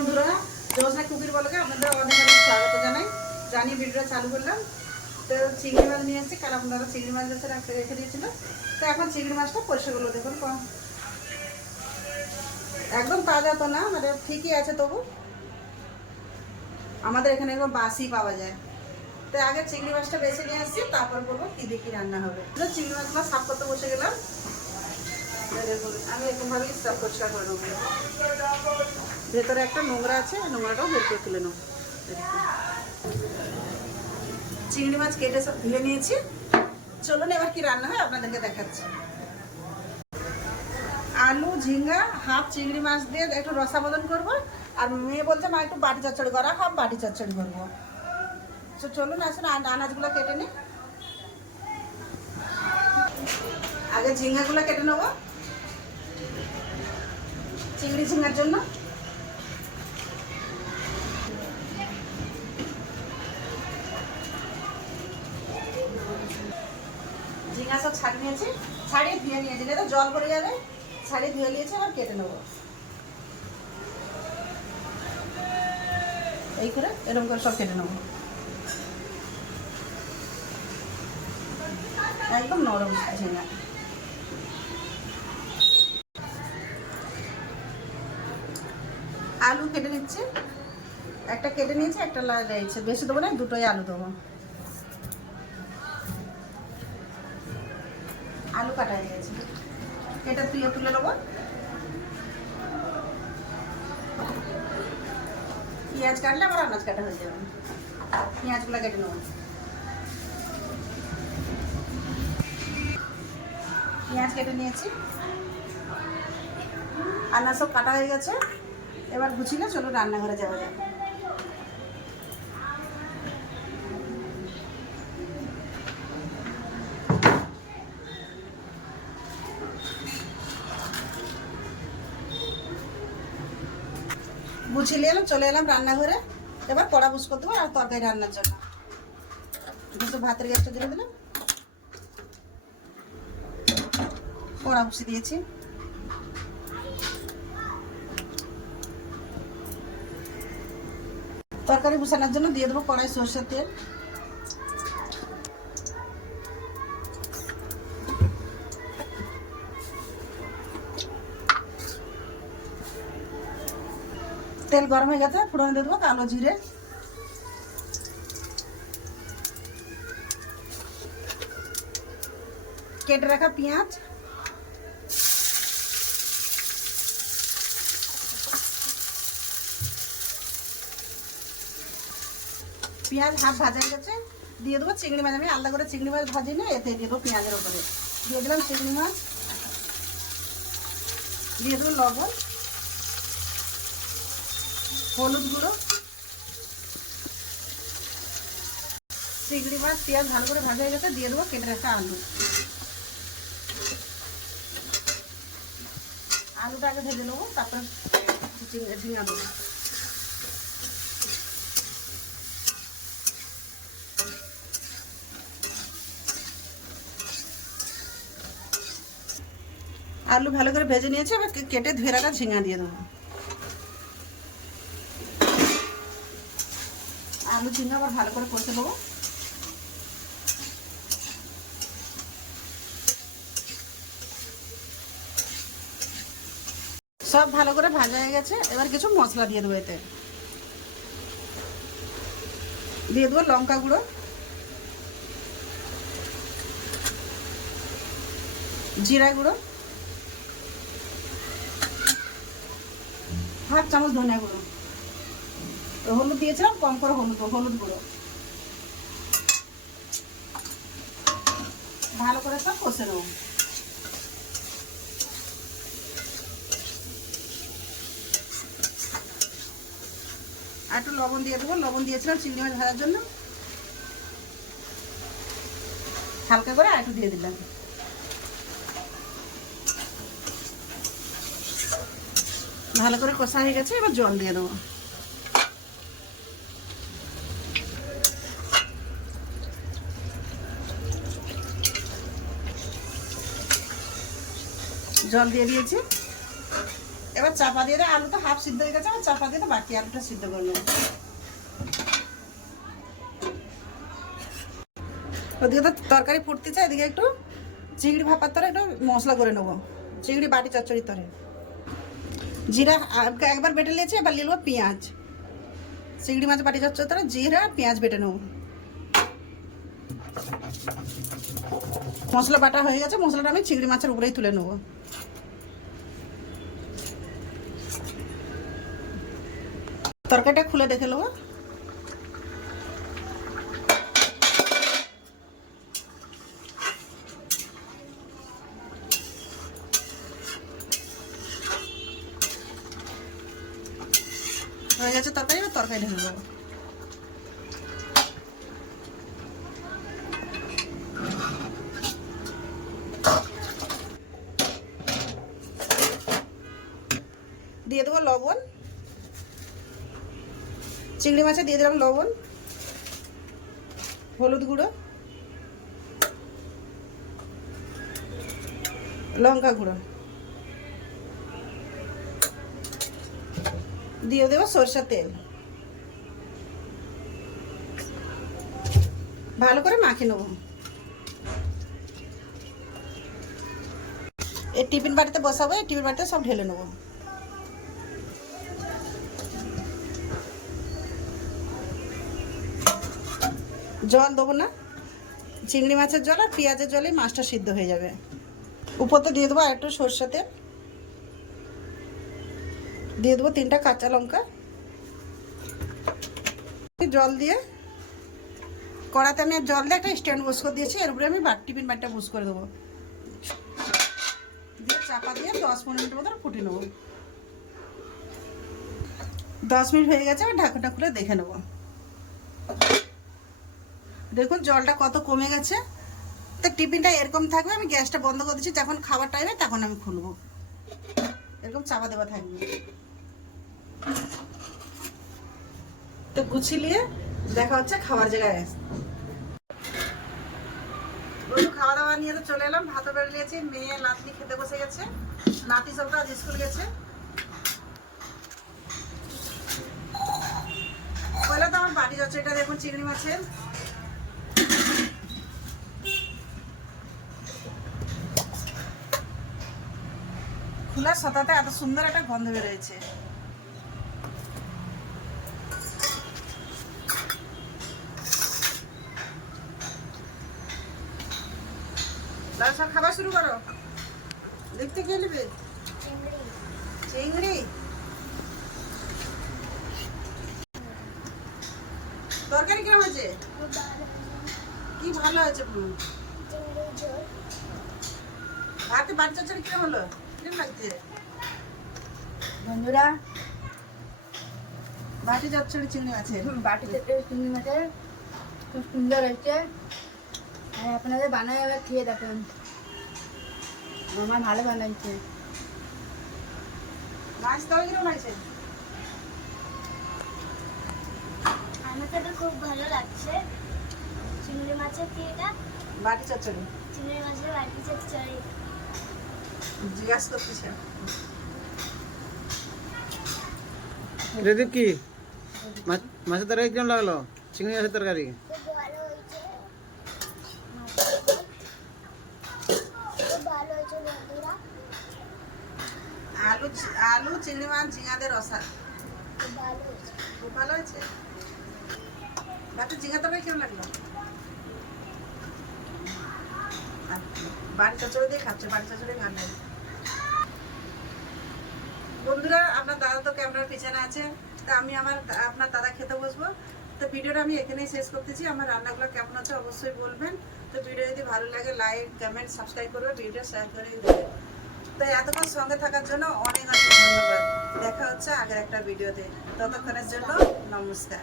বন্ধুরা জোসনা কুকির বলকে আপনাদের অনেক অনেক স্বাগত জানাই। জানিয়ে ভিডিওটা চালু করলাম। তো চিংড়ি মাছ নিয়ে এসেছি, কাল আপনারা চিংড়ি মাছ এসে রাখতে রেখে দিয়েছিল। তো এখন চিংড়ি মাছটা পরিষ্কার করল দেখুন কম। একদম তাজা তো না মানে ঠিকই আছে তবু। আমাদের এখানে একদম বাসি পাওয়া যায়। তো আগে চিংড়ি মাছটা বেছে নিয়ে আসছি, তারপর বলব কী কী রান্না হবে। তো চিংড়ি মাছগুলো সাফ করতে বসে গেলাম। আমি এরকমভাবেই পরিষ্কার করে নেব। ভেতরে একটা নোংরা আছে নোংরাটাও বের করে তুলে নেব চিংড়ি মাছ কেটে সব ধুয়ে নিয়েছি। চলুন এবার কি রান্না হয় আপনাদেরকে দেখাচ্ছি। আলু, ঝিঙ্গা, হাফ চিংড়ি মাছ দিয়ে একটু রসাবদন করব। আর মেয়ে বলছে, মা, একটু বাটি চচ্চড়ি করা। হাফ বাটি চচ্চড়ি করব। তো চলুন, আসুন আন- আনাজগুলো কেটে নিই। আগে ঝিঙ্গাগুলো কেটে নেব। চিংড়ি ঝিঙ্গার জন্য ঝিঙ্গা সব ছাড়িয়ে নিয়েছি। ছাড়িয়ে ধুয়ে নিয়েছি। তো জল পড়ে যাবে। ছাড়িয়ে ধুয়ে নিয়েছি আবার কেটে নেব। এই করে এরকম করে সব কেটে নেব। একদম নরম ঝিঙ্গা আলু কেটে নিচ্ছে। একটা কেটে নিয়েছে, একটা লাগিয়েছে বেশি দেবো না, দুটোই আলু দেবো। আলু কাটা হয়ে গেছে এটা তুলে তুলে নেব। পেঁয়াজ কাটলে আবার আনাজ কাটা হয়ে যাবে। পেঁয়াজগুলো কেটে নেব। পেঁয়াজ কেটে নিয়েছি। আনাজ সব কাটা হয়ে গেছে। এবার গুছিয়ে চলো রান্নাঘরে যাওয়া যাবে গুছিয়ে এলাম, চলে এলাম রান্নাঘরে। এবার কড়া বুস করতে আর তরকারি রান্নার জন্য। দুটো ভাতের গ্যাসটা দিয়ে দিলাম। কড়া বুসি দিয়েছি। তরকারি বুসানোর জন্য দিয়ে দেবো কড়াই সরষের তেল। তেল গরম হয়ে গেছে ফোড়ন দিয়ে দেবো কালো জিরে। কেটে রাখা পেঁয়াজ। পেঁয়াজ হাফ ভাজা হয়ে গেছে, দিয়ে দেবো চিংড়ি মাছ। আমি আলাদা করে চিংড়ি মাছ ভাজি না, এতে দিয়ে দেবো পেঁয়াজের ওপরে দিয়ে দিলাম চিংড়ি মাছ। দিয়ে দেবো লবণ। হলুদ গুঁড়ো, চিংড়ি মাছ, পেঁয়াজ ভালো করে ভাজা হয়ে গেছে, দিয়ে দেবো কেটে রাখা আলু। আলুটা আগে ভেজে নেব, তারপরে চিংড়ি ঝিঙা দেবো। আলু ভালো করে ভেজে নিয়েছি, এবার কেটে ধুয়ে রাখা ঝিঙা দিয়ে দেবো। আলু ঝিঙা আবার ভালো করে কষে দেবো সব ভালো করে ভাজা হয়ে গেছে। এবার কিছু মশলা দিয়ে দেবো এতে। দিয়ে দেবো লঙ্কা গুঁড়ো। জিরা গুঁড়ো। হাফ চামচ ধনিয়া গুঁড়ো। তো হলুদ দিয়েছিলাম, কম করে হলুদ হলুদ গুঁড়ো। ভালো করে সব কষে নেব। আর একটু লবণ দিয়ে দেবো, লবণ দিয়েছিলাম চিংড়ি মাছ ভাজার জন্য। হালকা করে আর একটু দিয়ে দিলাম। ভালো করে কষা হয়ে গেছে, এবার জল দিয়ে দেবো। জল দিয়ে দিয়েছি। এবার চাপা দিয়ে আলু তো হাফ সিদ্ধ হয়ে গেছে, এবার চাপা দিয়ে বাকি আলুটা সিদ্ধ করে নেব। ওদিকে তো তরকারি ফুটতেছে, এদিকে একটু চিংড়ি ভাপার তরে একটু মশলা করে নেব। চিংড়ি বাটি চচ্চড়ি তরে। জিরা একবার বেটে নিয়েছি, এবার নিয়ে নেব পেঁয়াজ। চিংড়ি মাছ বাটি চচ্চড়ি তরে জিরা পেঁয়াজ বেটে নেব। মশলা বাটা হয়ে গেছে, মশলাটা আমি চিংড়ি মাছের উপরেই তুলে নেব। তরকারিটা খুলে দেখে নেব। হয়ে গেছে তরকারি এবার তরকারি ঢেলে দেবো দিয়ে দেবো লবণ। চিংড়ি মাছে দিয়ে দিলাম লবণ, হলুদ গুঁড়ো, লঙ্কা গুঁড়ো। দিয়ে দেবো সরষের তেল। ভালো করে মাখিয়ে নেব। এই টিফিন বাড়িতে বসাবো, এই টিফিন বাড়িতে সব ঢেলে নেব। জল দেবো না। চিংড়ি মাছের জল আর পেঁয়াজের জলেই মাছটা সিদ্ধ হয়ে যাবে। উপরতে দিয়ে দেবো আর একটু সরষে তেল। দিয়ে দেবো তিনটা কাঁচা লঙ্কা। জল দিয়ে কড়াতে আমি জল দিয়ে একটা স্ট্যান্ড বস করে দিয়েছি। এর উপরে আমি বাট টিফিন বাটটা বুস করে দেবো। দিয়ে চাপা দিয়ে দশ পনেরো মিনিট মতো ফুটে নেব। দশ মিনিট হয়ে গেছে আমি ঢাকাটা খুলে দেখে নেব। দেখুন, জলটা কত কমে গেছে। তো টিফিনটা এরকম থাকবে, আমি গ্যাসটা বন্ধ করে দিচ্ছি। যখন খাবার টাইমে তখন আমি খুলবো। এরকম চাপা দেওয়া থাকবে। তো গুছিয়ে দেখা হচ্ছে খাবার জায়গায়। খাওয়া দাওয়া নিয়ে তো চলে এলাম, ভাতও বেড়ে নিয়েছি, মেয়ে নাতনি খেতে বসে গেছে। নাতি সবটা আজ স্কুল গেছে। পয়লা তো আমার বাড়ি যাচ্ছে, এটা দেখুন চিংড়ি মাছের। খোলার সাথে এত সুন্দর একটা গন্ধ বেরোয়েছে। লাল শাক খাবার শুরু করো। দেখতে কে নেবে? চিংড়ি। তরকারি কিরম হয়েছে? কি ভালো হয়েছে পুরো ভাতে বাড়ি চচ্চড়ি কিরম হলো? বন্ধুরা বাটি চচ্চড়ি চিংড়ি মাছের। বাটিতে চিংড়ি মাছের খুব সুন্দর হয়েছে। আর আপনাদের বানায় এবার খেয়ে দেখেন। আমার ভালো বানাইছে। মাছ তবে কিরম লাগছে আমাকে তো খুব ভালো লাগছে। চিংড়ি মাছের কি এটা? বাটি চচ্চড়ি। চিংড়ি মাছের বাটি চচ্চড়ি। জিজ্ঞাসা করতেছে। রেদীপ কি? মাছ মাছের তরকারি কেমন লাগল? চিংড়ি মাছের তরকারি? আলু আলু চিংড়ি মাছ ঝিঙাদের রসা। খুব ভালো হয়েছে? খুব ভালো হয়েছে ভাতে ঝিঙা তরকারি কেমন লাগল? আর বাড়ি দিয়ে খাচ্ছে বাড়ি চচ্চড়ি ভালো লাগে বন্ধুরা, আপনার দাদা তো ক্যামেরার পিছনে আছে তা আমি আমার আপনার দাদা খেতে বসবো। তো ভিডিওটা আমি এখানেই শেষ করতেছি। আমার রান্নাগুলো কেমন আছে অবশ্যই বলবেন। তো ভিডিও যদি ভালো লাগে, লাইক কমেন্ট সাবস্ক্রাইব করবে, ভিডিও শেয়ার করে তো এতক্ষণ সঙ্গে থাকার জন্য অনেক অনেক ধন্যবাদ। দেখা হচ্ছে আগের একটা ভিডিওতে। ততক্ষণের জন্য নমস্কার।